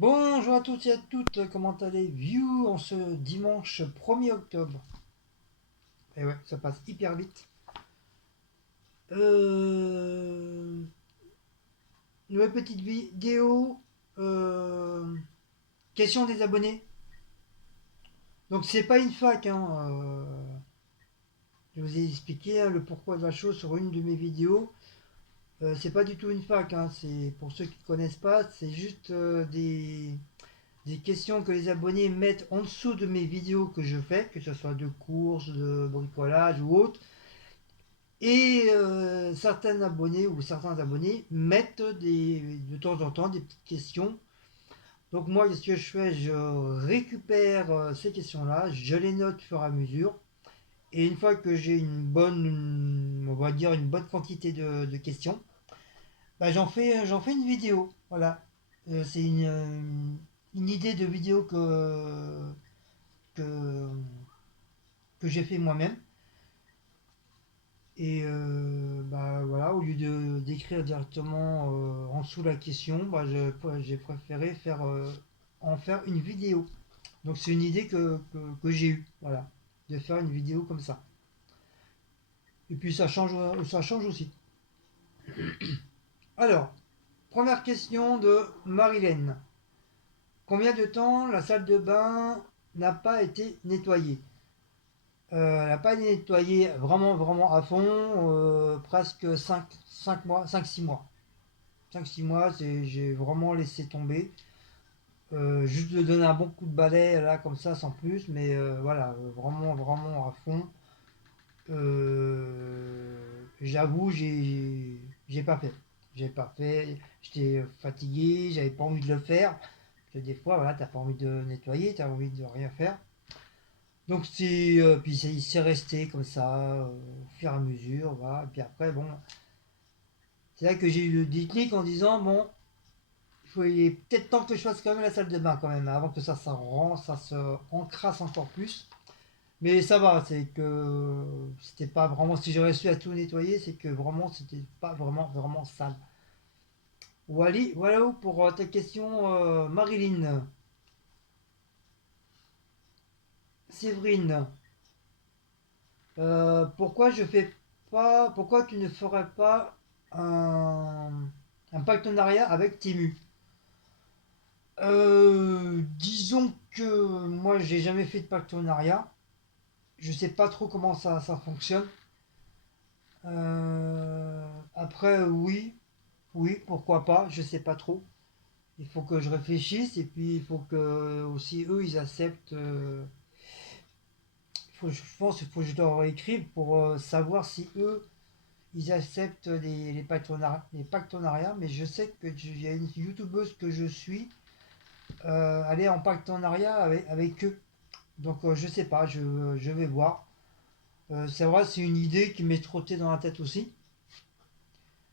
Bonjour à tous et à toutes, comment allez-vous en ce dimanche 1er octobre? Et ouais, ça passe hyper vite. Euh... Nouvelle petite vidéo. euh, Question des abonnés. Donc c'est pas une fac, hein. Je vous ai expliqué hein, le pourquoi de la chose sur une de mes vidéos. C'est pas du tout une fac, hein. C'est pour ceux qui ne connaissent pas, c'est juste des questions que les abonnés mettent en dessous de mes vidéos que je fais, que ce soit de courses, de bricolage ou autre. Et certains abonnés ou certains abonnés mettent de temps en temps des petites questions. Donc moi, ce que je fais, je récupère ces questions-là, je les note au fur et à mesure. Et une fois que j'ai on va dire une bonne quantité de questions, bah, j'en fais une vidéo. Voilà. C'est une idée de vidéo que, que j'ai fait moi-même. Et bah, voilà, au lieu d'écrire directement en dessous la question, bah, j'ai préféré en faire une vidéo. Donc c'est une idée que j'ai eue, voilà, de faire une vidéo comme ça. Et puis ça change aussi. Alors, première question de Marilène. Combien de temps la salle de bain n'a pas été nettoyée? Elle n'a pas été nettoyée vraiment, vraiment à fond, presque 5 mois, 5 6 mois. 5 6 mois, j'ai vraiment laissé tomber. Juste de donner un bon coup de balai là comme ça sans plus, mais voilà, vraiment vraiment à fond. J'avoue, j'ai pas fait. J'ai pas fait. J'étais fatigué, j'avais pas envie de le faire. Parce que des fois, voilà, t'as pas envie de nettoyer, t'as envie de rien faire. Donc puis c'est resté comme ça au fur et à mesure, voilà. Et puis après, bon, c'est là que j'ai eu le déclic en disant bon, il est peut-être temps que je fasse quand même la salle de bain quand même, avant que ça se encrasse encore plus. Mais ça va, c'est que c'était pas vraiment, si j'aurais su à tout nettoyer, c'est que vraiment c'était pas vraiment vraiment sale. Voilà pour ta question Marilyn. Séverine, pourquoi tu ne ferais pas un, un partenariat avec Timu? Disons que moi j'ai jamais fait de partenariat. Je sais pas trop comment ça fonctionne. Après, oui, pourquoi pas, je sais pas trop. Il faut que je réfléchisse et puis il faut que aussi eux ils acceptent. Je pense qu'il faut que je leur écrive pour savoir si eux ils acceptent les partenariats. Mais je sais qu'il y a une youtubeuse que je suis, elle est en partenariat avec eux. Donc je sais pas, je vais voir. C'est vrai, c'est une idée qui m'est trottée dans la tête aussi.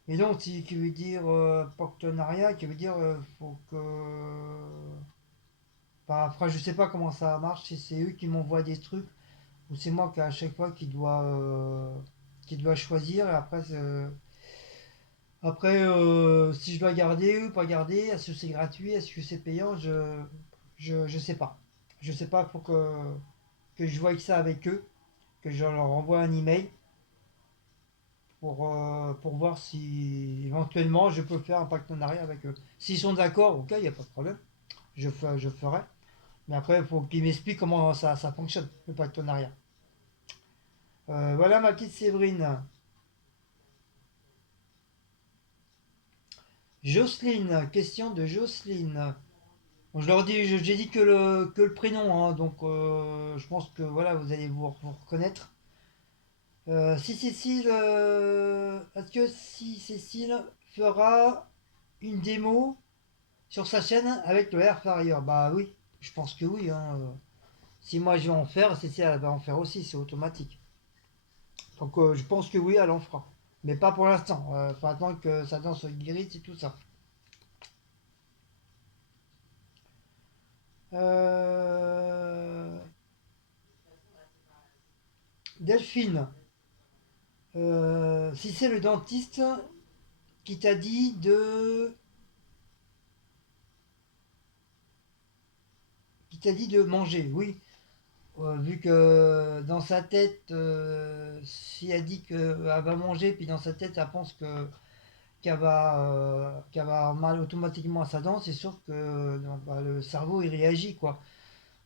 Et donc, qui veut dire partenariat, qui veut dire faut que. Enfin, après, je sais pas comment ça marche, si c'est eux qui m'envoient des trucs, ou c'est moi qui à chaque fois qui dois choisir, et après, si je dois garder ou pas garder, est-ce que c'est gratuit, est-ce que c'est payant, je sais pas. Je sais pas, faut que je voie ça avec eux, que je leur envoie un email pour voir si éventuellement je peux faire un partenariat avec eux. S'ils sont d'accord, ok, il n'y a pas de problème, je ferai. Mais après, il faut qu'ils m'expliquent comment ça fonctionne, le partenariat. Voilà ma petite Séverine. Jocelyne, question de Jocelyne. Bon, je leur dis, j'ai dit que le prénom, hein, donc je pense que voilà, vous allez vous reconnaître. Est-ce que si Cécile fera une démo sur sa chaîne avec le Air Fryer? Bah oui, je pense que oui, hein. Si moi je vais en faire, Cécile elle va en faire aussi, c'est automatique. Donc je pense que oui, elle en fera. Mais pas pour l'instant. Faut attendre que ça danse guérisse et tout ça. Euh, Delphine, si c'est le dentiste qui t'a dit qui t'a dit de manger, oui. Vu que dans sa tête, si elle dit qu'elle va manger, puis dans sa tête, elle pense qu'elle va avoir mal automatiquement à sa dent, c'est sûr que bah, le cerveau il réagit quoi.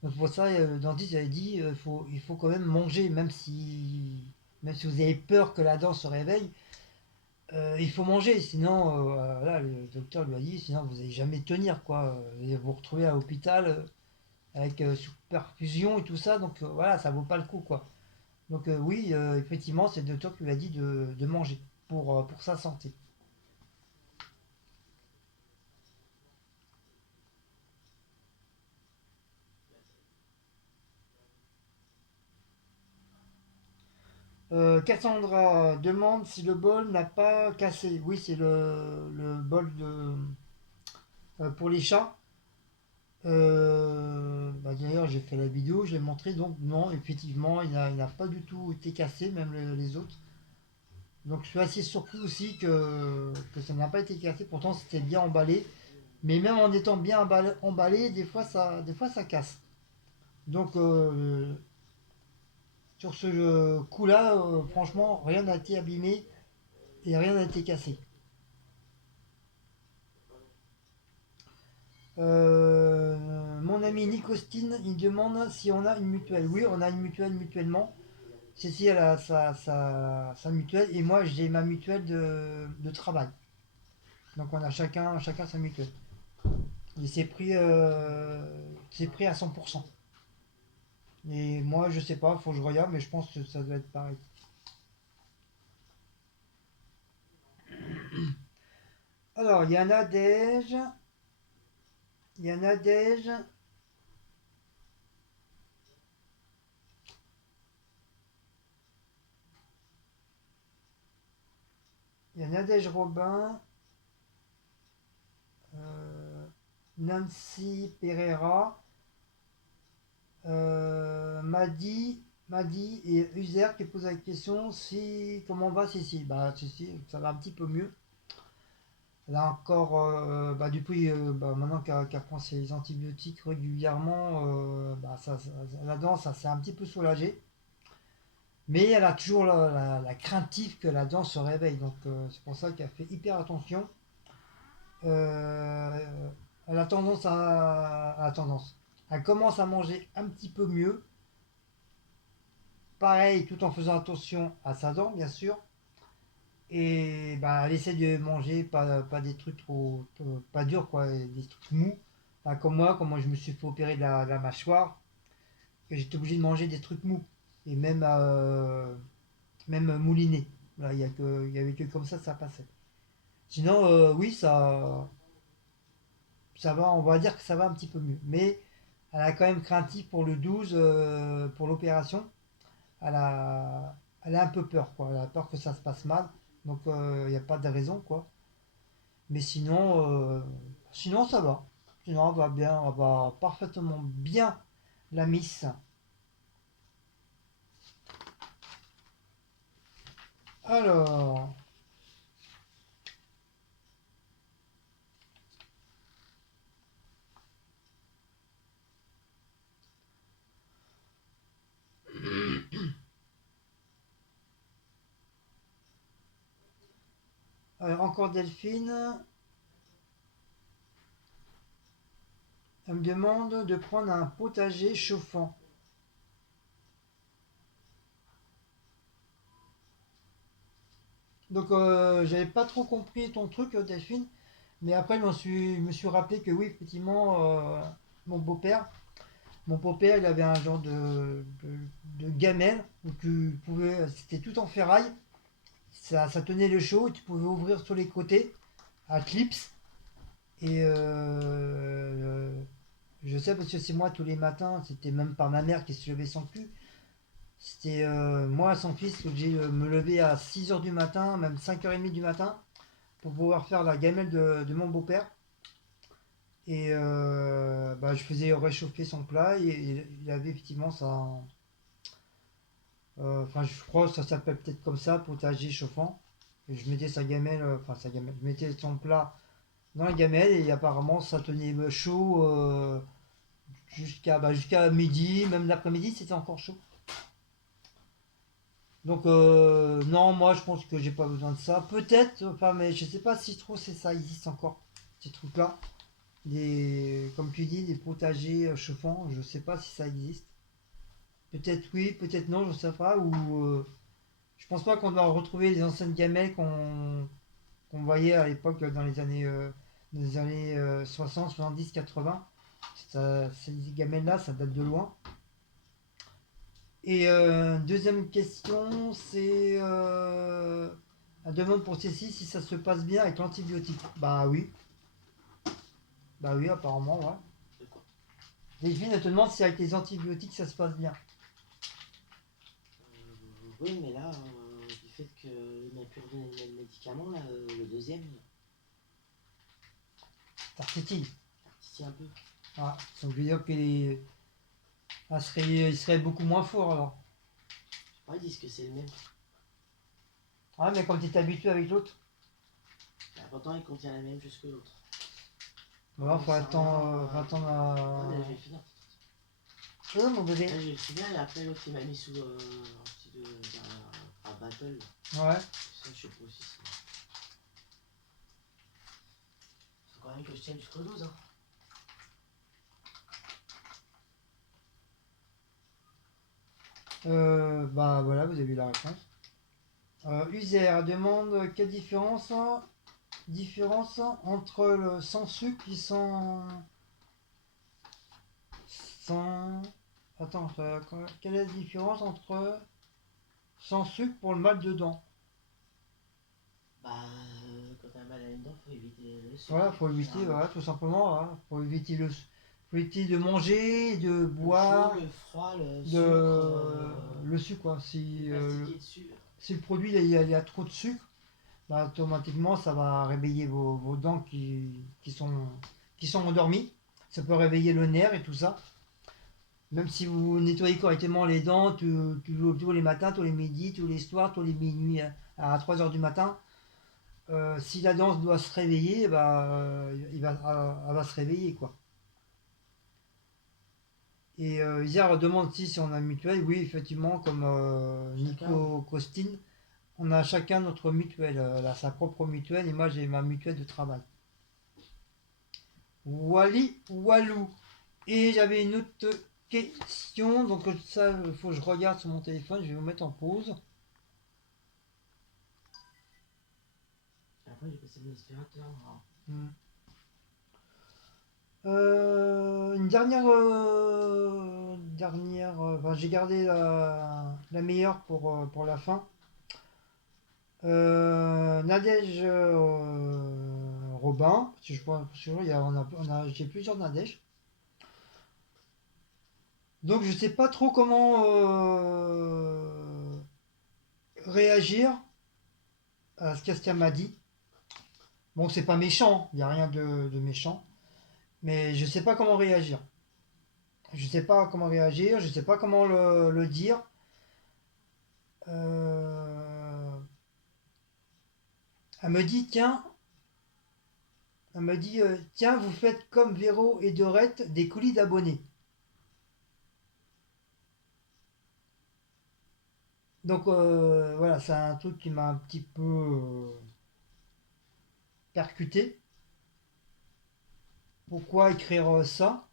Donc pour ça, le dentiste avait dit il faut quand même manger, même si vous avez peur que la dent se réveille, il faut manger, sinon là, le docteur lui a dit, sinon vous n'allez jamais tenir quoi. Et vous vous retrouvez à l'hôpital avec sous perfusion et tout ça, donc voilà, ça vaut pas le coup quoi. Donc oui, effectivement, c'est le docteur qui lui a dit de manger pour sa santé. 'Cassandra demande si le bol n'a pas cassé. Oui, c'est le bol pour les chats. Bah, d'ailleurs, j'ai fait la vidéo, je l'ai montré. Donc, non, effectivement, il n'a pas du tout été cassé, même les autres. Donc, je suis assez surpris aussi que ça n'a pas été cassé. Pourtant, c'était bien emballé. Mais même en étant bien emballé, des fois, ça casse. Donc, sur ce coup-là, franchement, rien n'a été abîmé et rien n'a été cassé. Mon ami Nicostine, il demande si on a une mutuelle. Oui, on a une mutuelle mutuellement. Cécile, elle a sa mutuelle et moi, j'ai ma mutuelle de travail. Donc, on a chacun sa mutuelle. Et c'est pris à 100%. Et moi, je sais pas, faut que je regarde, mais je pense que ça doit être pareil. Alors, il y a Nadège, il y a Nadège Robin, euh, Nancy Pereira, Madi et Uzer qui posent la question si comment va Cécile. Bah Cécile, ça va un petit peu mieux. Elle a encore bah, depuis maintenant qu'elle prend ses antibiotiques régulièrement, bah, la dent ça s'est un petit peu soulagé. Mais elle a toujours la craintive que la dent se réveille. Donc c'est pour ça qu'elle fait hyper attention. Euh, elle a tendance à tendance. Elle commence à manger un petit peu mieux. Pareil, tout en faisant attention à sa dent, bien sûr. Et bah, elle essaie de manger pas des trucs pas durs, quoi, des trucs mous. Pas comme moi je me suis fait opérer de la mâchoire, et j'étais obligé de manger des trucs mous. Et même moulinés. Voilà, il y avait que comme ça passait. Sinon, oui, ça va, on va dire que ça va un petit peu mieux. Mais elle a quand même craintif pour le 12 pour l'opération. Elle a un peu peur, quoi. Elle a peur que ça se passe mal. Donc, il n'y a pas de raison, quoi. Mais sinon, ça va. Sinon, elle va bien, elle va parfaitement bien, la Miss. Alors, encore Delphine. Elle me demande de prendre un potager chauffant. Donc, j'avais pas trop compris ton truc, Delphine. Mais après, je me suis rappelé que oui, effectivement, mon beau-père, mon beau-père, il avait un genre de gamelle où tu pouvais, c'était tout en ferraille, ça tenait le chaud, et tu pouvais ouvrir sur les côtés à clips. Et je sais parce que c'est moi tous les matins, c'était même pas ma mère qui se levait sans cul. C'était moi, son fils, que j'ai me lever à 6 heures du matin, même 5h30 du matin, pour pouvoir faire la gamelle de mon beau-père. Et bah, je faisais réchauffer son plat et il avait effectivement ça. Enfin, je crois que ça s'appelle peut-être comme ça, potager chauffant. Et je mettais sa gamelle, enfin sa gamelle, je mettais son plat dans la gamelle et apparemment ça tenait chaud jusqu'à midi, même l'après-midi, c'était encore chaud. Donc non, moi je pense que j'ai pas besoin de ça. Peut-être, enfin, mais je sais pas si trop c'est ça existe encore, ces trucs-là. Comme tu dis, des potagers chauffants, je sais pas si ça existe. Peut-être oui, peut-être non, je sais pas. Ou je pense pas qu'on doit retrouver les anciennes gamelles qu'on voyait à l'époque dans les années 60, 70, 80. Ces gamelles-là, ça date de loin. Et deuxième question, c'est la demande pour Cécile si ça se passe bien avec l'antibiotique. Bah oui, apparemment, ouais. De quoi? Delphine, elle te demande si avec les antibiotiques ça se passe bien. Oui, mais là, du fait qu'il m'a plus redonné le même médicament, là, le deuxième, Tartiti. c'est un peu. Ah, ça veut dire il serait beaucoup moins fort alors. Je sais pas, ils disent que c'est le même. Ah, mais comme tu es habitué avec l'autre, Bah, pourtant, il contient la même chose que l'autre. voilà, On sait rien, faut attendre Ouais, mais là, à. je vais finir. Oh, mon bébé. Là, je vais finir, et après, l'autre, il m'a mis sous un battle. Ouais. Ça, je sais pas aussi. Faut quand même que je tienne jusqu'au 12, hein. Bah voilà, vous avez eu la réponse. User demande quelle différence entre le sans sucre et sans. Attends, quelle est la différence entre sans sucre pour le mal de dents? Bah, quand t'as mal à une dent, faut éviter le sucre, Voilà, faut éviter, généralement. voilà, tout simplement, voilà. Faut éviter de manger, de Le chaud, boire, le froid, le sucre, le sucre, quoi. le plastiqué dessus. Si le produit il y a trop de sucre, bah, automatiquement ça va réveiller vos dents qui sont endormies. Ça peut réveiller le nerf et tout ça. Même si vous nettoyez correctement les dents tous les matins, tous les midis, tous les soirs, tous les minuit à 3 heures du matin, si la dent doit se réveiller, bah, elle va se réveiller quoi. Et Isard demande si on a une mutuelle. Oui, effectivement, comme Chacun. Nico Costine, on a chacun notre mutuelle. Elle a sa propre mutuelle et moi j'ai ma mutuelle de travail. Wally Walou. Et j'avais une autre question, donc ça, il faut que je regarde sur mon téléphone, je vais vous mettre en pause. Après, j'ai passé mon aspirateur. Hmm. Une enfin, j'ai gardé la meilleure pour la fin. Nadège Robin, parce que parce que j'ai plusieurs Nadège. Donc je sais pas trop comment réagir à ce qu'Astia m'a dit. Bon, c'est pas méchant, il n'y a rien de méchant, mais je sais pas comment réagir. Je sais pas comment réagir, je sais pas comment le dire. Euh, elle me dit, tiens, elle me dit, tiens, vous faites comme Véro et Dorette des colis d'abonnés. Donc voilà, c'est un truc qui m'a un petit peu percuté. Pourquoi écrire ça?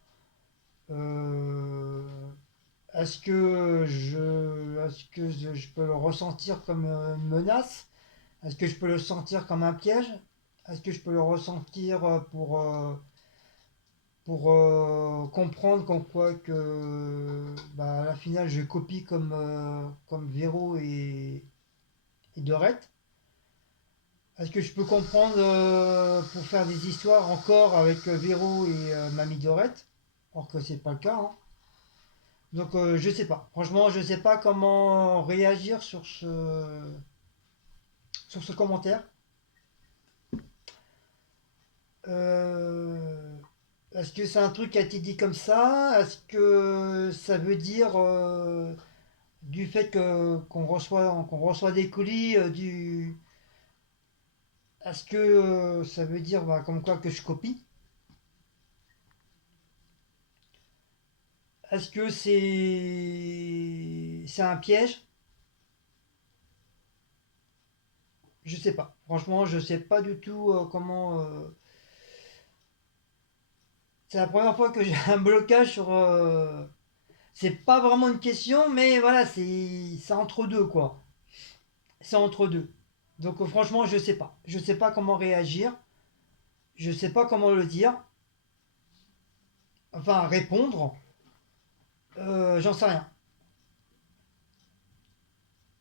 Euh, est-ce que je peux le ressentir comme une menace? Est-ce que je peux le sentir comme un piège? Est-ce que je peux le ressentir pour comprendre qu'en quoi que bah, à la finale je copie comme Véro et Dorette? Est-ce que je peux comprendre pour faire des histoires encore avec Véro et Mamie Dorette? Or que c'est pas le cas, hein. Donc je sais pas. Franchement, je sais pas comment réagir sur ce commentaire. Euh, Est-ce que c'est un truc qui a été dit comme ça? Est-ce que ça veut dire du fait qu'on reçoit des colis est-ce que ça veut dire bah, comme quoi que je copie? Est-ce que c'est un piège? Je sais pas. Franchement, je sais pas du tout comment. C'est la première fois que j'ai un blocage sur. C'est pas vraiment une question, mais voilà, c'est entre deux quoi. C'est entre deux. Donc franchement, je sais pas. Je sais pas comment réagir. Je sais pas comment le dire. Enfin, répondre. J'en sais rien.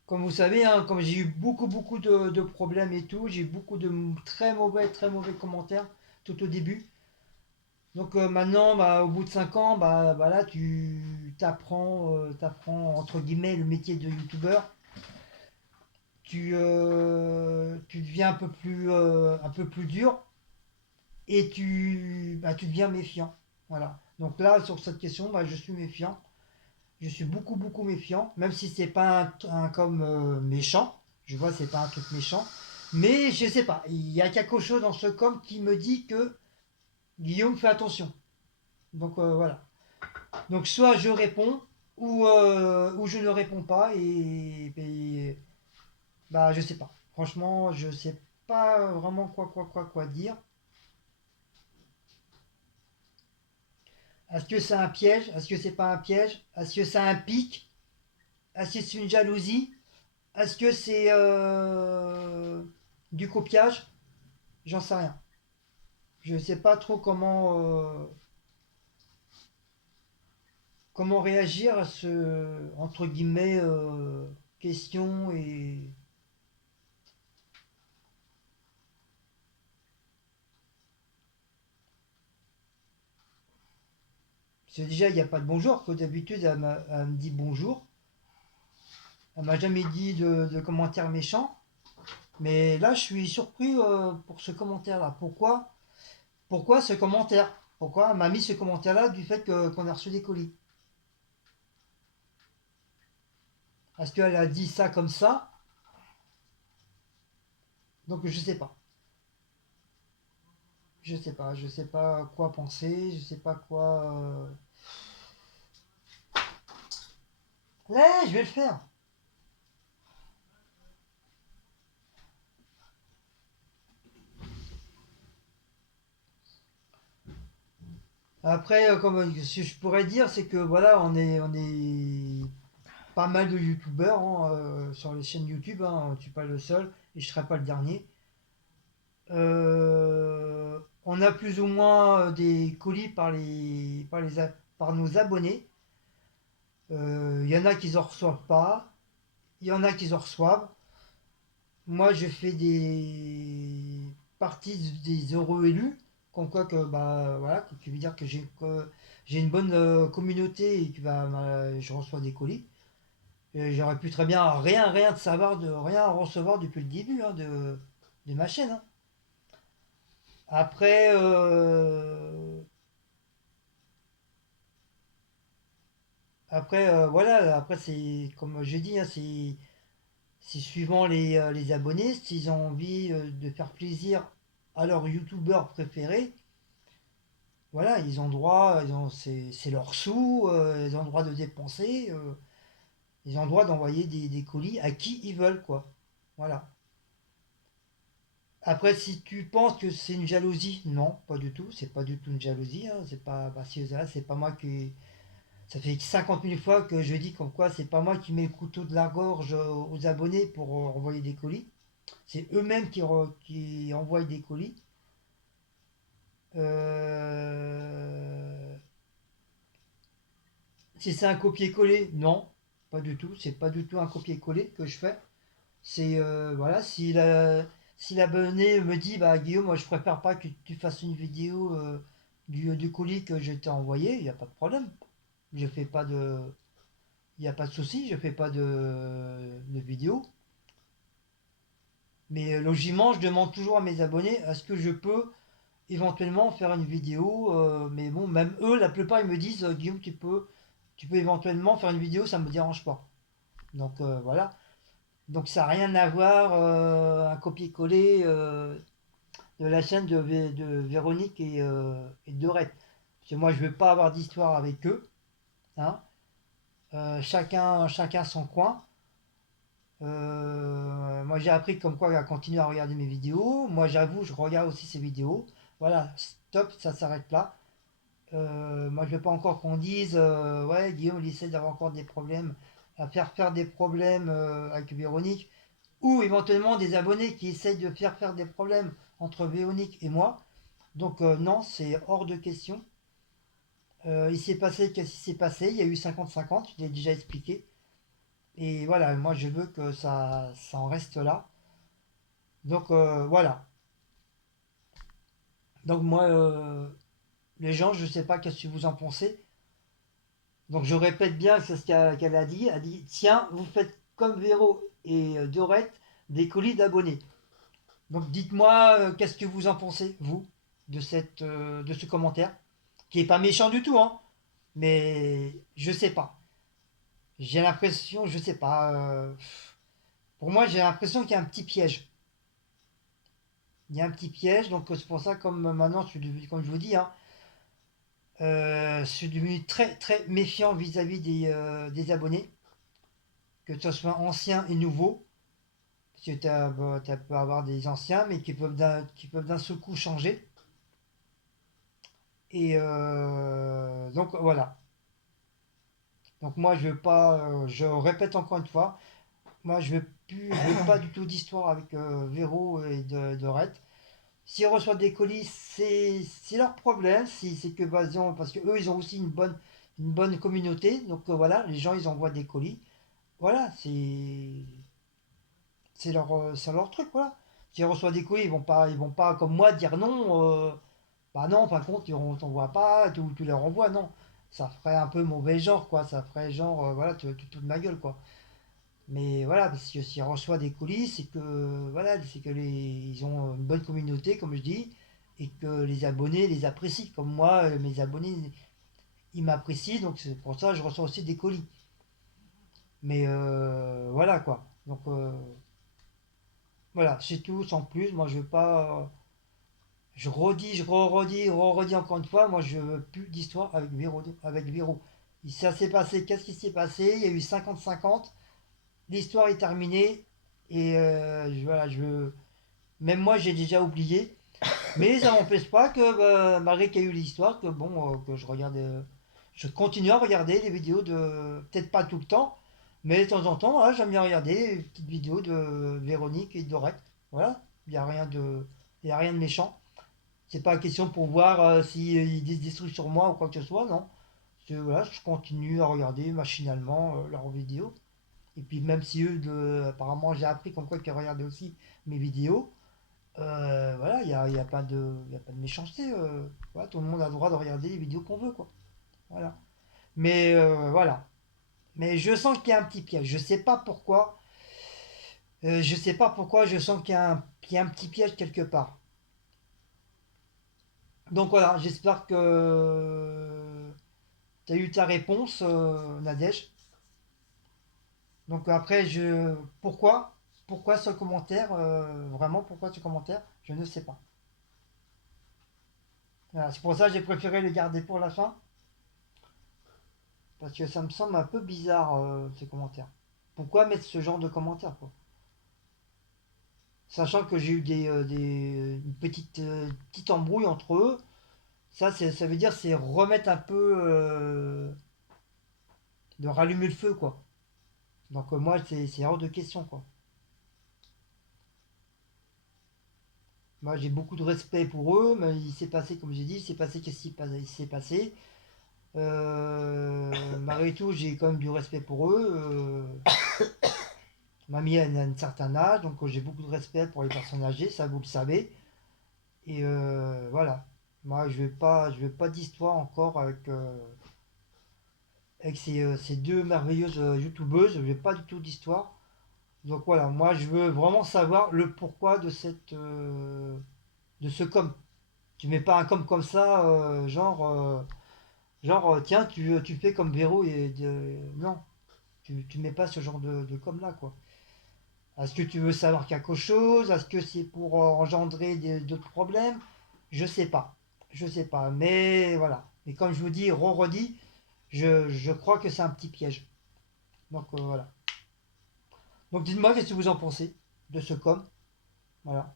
Comme vous savez, hein, comme j'ai eu beaucoup de problèmes et tout, j'ai eu beaucoup de très mauvais commentaires tout au début. Donc maintenant, bah, au bout de 5 ans, bah là, tu t'apprends entre guillemets le métier de youtubeur. Tu deviens un peu plus dur et tu deviens méfiant. Voilà. Donc là, sur cette question, bah, je suis méfiant. Je suis beaucoup méfiant, même si c'est pas un com méchant. Je vois, c'est pas un truc méchant. Mais je sais pas, il y a quelque chose dans ce com qui me dit que Guillaume fait attention. Donc voilà. Donc soit je réponds, ou je ne réponds pas, et bah je sais pas. Franchement, je sais pas vraiment quoi dire. Est-ce que c'est un piège? Est-ce que c'est pas un piège? Est-ce que c'est un pic? Est-ce que c'est une jalousie? Est-ce que c'est du copiage? J'en sais rien. Je sais pas trop comment réagir à ce entre guillemets question et c'est déjà il n'y a pas de bonjour que d'habitude elle me dit bonjour. Elle m'a jamais dit de commentaires méchants. Mais là je suis surpris pour ce commentaire là. Pourquoi ce commentaire? Pourquoi elle m'a mis ce commentaire là du fait qu'on a reçu des colis? Est-ce qu'elle a dit ça comme ça? Donc je sais pas. Je sais pas quoi penser, je sais pas quoi. Ouais, je vais le faire. Après, comme ce que je pourrais dire, c'est que voilà, on est pas mal de youtubeurs hein, sur les chaînes YouTube. Hein, je suis pas le seul et je serai pas le dernier. On a plus ou moins des colis par nos abonnés. Il y en a qui en reçoivent pas, il y en a qui en reçoivent. Moi, je fais des parties des heureux élus, comme quoi que bah voilà, qui veut dire que j'ai une bonne communauté et que je reçois des colis. Et j'aurais pu très bien rien de savoir de rien recevoir depuis le début hein, de ma chaîne. Hein. Après, voilà, après c'est comme j'ai dit, hein, c'est suivant les abonnés, s'ils ont envie de faire plaisir à leur youtubeur préféré, voilà, ils ont droit, c'est leur sous, ils ont le droit de dépenser, ils ont le droit d'envoyer des colis à qui ils veulent, quoi. Voilà. Après, si tu penses que c'est une jalousie, non, pas du tout, c'est pas du tout une jalousie, hein, c'est pas, bah, si, c'est pas moi qui, ça fait 50 000 fois que je dis comme quoi c'est pas moi qui mets le couteau de la gorge aux abonnés pour envoyer des colis, c'est eux-mêmes qui envoient des colis. Euh, Si c'est un copier-coller, non, pas du tout. C'est pas du tout un copier-coller que je fais. C'est voilà, si l'abonné me dit bah Guillaume, moi je préfère pas que tu fasses une vidéo du colis que je t'ai envoyé, il n'y a pas de problème. Je fais pas de, il n'y a pas de souci, je fais pas de vidéo. Mais logiquement, je demande toujours à mes abonnés est-ce que je peux éventuellement faire une vidéo. Mais bon, même eux, la plupart, ils me disent Guillaume, tu peux éventuellement faire une vidéo, ça me dérange pas. Donc voilà. Donc ça n'a rien à voir, un copier-coller de la chaîne de Véronique et de Dorette. Parce que moi, je veux pas avoir d'histoire avec eux. hein. Chacun son coin. Moi j'ai appris comme quoi à continuer à regarder mes vidéos. Moi j'avoue, je regarde aussi ces vidéos. Voilà, stop, ça s'arrête là. Moi je veux pas encore qu'on dise ouais Guillaume il essaie d'avoir encore des problèmes, à faire des problèmes avec Véronique, ou éventuellement des abonnés qui essayent de faire des problèmes entre Véronique et moi. Donc non, c'est hors de question. Il s'est passé, qu'est-ce qui s'est passé? Il y a eu 50-50, je l'ai déjà expliqué. Et voilà, moi je veux que ça en reste là. Donc voilà. Donc moi, les gens, je sais pas qu'est-ce que vous en pensez. Donc je répète bien c'est ce qu'elle a dit. Elle a dit, tiens, vous faites comme Véro et Dorette, des colis d'abonnés. Donc dites-moi, qu'est-ce que vous en pensez, vous, de ce commentaire, qui est pas méchant du tout, hein. Mais je sais pas. J'ai l'impression, je sais pas. Pour moi, j'ai l'impression qu'il y a un petit piège. Il y a un petit piège, donc c'est pour ça, comme maintenant, je suis devenu, comme je vous dis, hein, je suis devenu très très méfiant vis-à-vis des abonnés, que ce soit anciens et nouveaux. Parce que tu peux avoir des anciens, mais qui peuvent d'un seul coup changer. Et donc voilà. Donc moi, je veux pas, je répète encore une fois, moi, je veux pas du tout d'histoire avec Véro et de Red. S'ils reçoivent des colis, c'est leur problème. Si c'est que parce que eux, ils ont aussi une bonne communauté. Donc voilà, les gens, ils envoient des colis. Voilà, c'est leur truc, voilà. S'ils reçoivent des colis, ils vont pas comme moi dire non. Bah non, par contre, on t'envoie pas, tu les renvoies, non. Ça ferait un peu mauvais genre, quoi. Ça ferait genre, voilà, tu te fous de ma gueule, quoi. Mais voilà, parce que s'ils reçoivent des colis, c'est que voilà, c'est que ils ont une bonne communauté, comme je dis, et que les abonnés les apprécient. Comme moi, mes abonnés, ils m'apprécient, donc c'est pour ça que je reçois aussi des colis. Mais voilà quoi. Donc voilà, c'est tout, sans plus. Moi, je veux pas. Je redis, redis encore une fois. Moi, je veux plus d'histoire avec Véro. Avec Véro. Ça s'est passé. Qu'est-ce qui s'est passé? Il y a eu 50-50. L'histoire est terminée. Et voilà, même moi, j'ai déjà oublié. Mais ça n'empêche pas que, malgré qu'il y a eu l'histoire, que bon, que je regarde, je continue à regarder les vidéos de, peut-être pas tout le temps, mais de temps en temps, voilà, j'aime bien regarder les petites vidéos de Véronique et d'Orette. Voilà, il y a rien de méchant. C'est pas question pour voir s'ils disent des trucs sur moi ou quoi que ce soit, non. Voilà, je continue à regarder machinalement leurs vidéos. Et puis même si eux, apparemment, j'ai appris comme quoi qu'ils regardaient aussi mes vidéos. Voilà, il y a pas de méchanceté. Voilà, tout le monde a le droit de regarder les vidéos qu'on veut, quoi. Voilà. Mais voilà. Mais je sens qu'il y a un petit piège. Je sais pas pourquoi. Je sais pas pourquoi. Je sens qu'il y a un petit piège quelque part. Donc voilà, j'espère que tu as eu ta réponse, Nadège. Donc après, pourquoi ce commentaire, vraiment, pourquoi ce commentaire, je ne sais pas. Voilà, c'est pour ça que j'ai préféré le garder pour la fin. Parce que ça me semble un peu bizarre, ces commentaires. Pourquoi mettre ce genre de commentaires, quoi? Sachant que j'ai eu une petite embrouille entre eux, ça veut dire c'est remettre un peu de rallumer le feu, quoi. Donc moi, c'est hors de question, quoi. Moi, j'ai beaucoup de respect pour eux, mais il s'est passé, comme j'ai dit, il s'est passé qu'est-ce qui s'est passé. Malgré tout, j'ai quand même du respect pour eux. Mamie a un certain âge, donc j'ai beaucoup de respect pour les personnes âgées, ça vous le savez. Et voilà. Moi, je veux pas d'histoire encore avec ces deux merveilleuses youtubeuses. Je veux pas du tout d'histoire. Donc voilà, moi, je veux vraiment savoir le pourquoi de ce com. Tu mets pas un com comme ça, tiens, tu fais comme Véro non, tu mets pas ce genre de com là, quoi. Est-ce que tu veux savoir quelque chose? Est-ce que c'est pour engendrer d'autres problèmes? Je sais pas. Je sais pas. Mais voilà. Et comme je vous dis, redis, Je crois que c'est un petit piège. Donc voilà. Donc dites-moi qu'est-ce que vous en pensez de ce com. Voilà.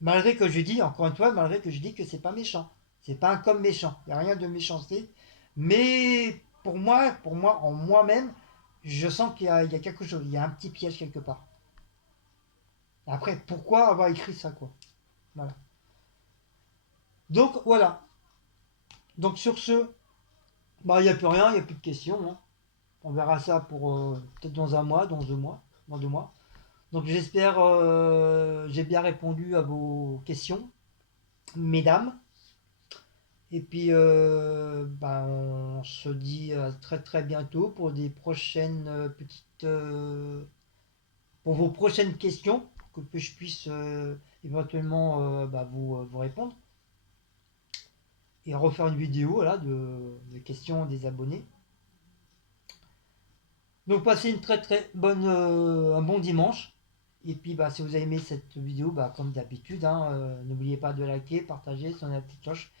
Malgré que je dis, encore une fois, malgré que je dis que c'est pas méchant. C'est pas un com méchant. Il n'y a rien de méchanceté. Mais pour moi, en moi-même, je sens il y a quelque chose. Il y a un petit piège quelque part. Après, pourquoi avoir écrit ça, quoi. Voilà. Donc voilà. Donc sur ce, bah il n'y a plus rien, il n'y a plus de questions, hein. On verra ça pour peut-être dans un mois, dans 2 mois, dans 2 mois. Donc j'espère j'ai bien répondu à vos questions, mesdames. Et puis bah, on se dit à très très bientôt pour des prochaines petites pour vos prochaines questions que je puisse éventuellement bah, vous répondre et refaire une vidéo voilà, de questions des abonnés. Donc passez une très très bonne un bon dimanche. Et puis bah, si vous avez aimé cette vidéo, bah, comme d'habitude, hein, n'oubliez pas de liker, partager, sonner la petite cloche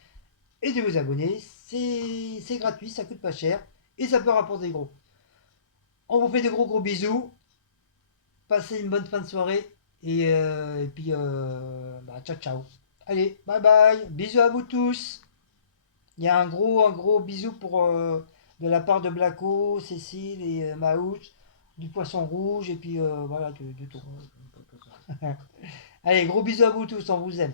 et de vous abonner. C'est gratuit, ça coûte pas cher et ça peut rapporter gros. On vous fait des gros gros bisous. Passez une bonne fin de soirée et puis bah, ciao ciao. Allez, bye bye. Bisous à vous tous. Il y a un gros bisou pour de la part de Blacko, Cécile et Maouch, du poisson rouge et puis voilà, de tout. Allez, gros bisous à vous tous, on vous aime.